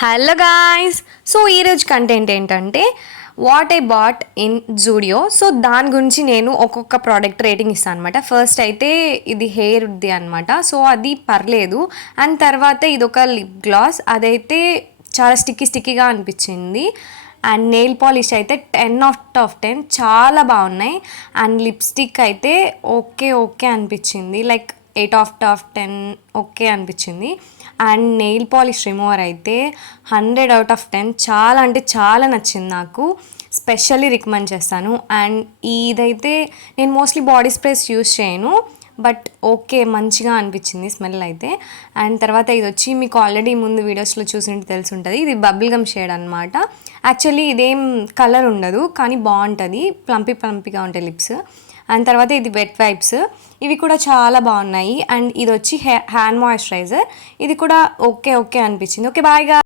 Hello guys. So ఈరోజు content ఏంటంటే what I bought in Zudio. So దాని గురించి నేను ఒక్కొక్క ప్రోడక్ట్ రేటింగ్ ఇస్తాను అనమాట. ఫస్ట్ అయితే ఇది హెయిర్ది అనమాట. సో అది పర్లేదు. అండ్ తర్వాత ఇది ఒక లిప్ గ్లాస్, అదైతే చాలా స్టిక్కీగా అనిపించింది. అండ్ నెయిల్ పాలిష్ అయితే 10/10 చాలా బాగున్నాయి. అండ్ లిప్స్టిక్ అయితే ఓకే అనిపించింది, లైక్ 8/10 ఓకే అనిపించింది. అండ్ నెయిల్ పాలిష్ రిమూవర్ అయితే 100/10 చాలా అంటే చాలా నచ్చింది నాకు. స్పెషల్లీ రికమెండ్ చేస్తాను. అండ్ ఇదైతే నేను మోస్ట్లీ బాడీ స్ప్రేస్ యూస్ చేయను, బట్ ఓకే మంచిగా అనిపించింది స్మెల్ అయితే. అండ్ తర్వాత ఇది వచ్చి మీకు ఆల్రెడీ ముందు వీడియోస్లో చూసింటే తెలిసి ఉంటుంది, ఇది బబుల్ గమ్ షేడ్ అనమాట. యాక్చువల్లీ ఇదేం కలర్ ఉండదు కానీ బాగుంటుంది, ప్లంపీగా ఉంటాయి లిప్స్. అండ్ తర్వాత ఇది వెట్ వైప్స్, ఇవి కూడా చాలా బాగున్నాయి. అండ్ ఇది వచ్చి హ్యాండ్ మాయిశ్చరైజర్, ఇది కూడా ఓకే అనిపించింది. ఓకే బాయ్ గా.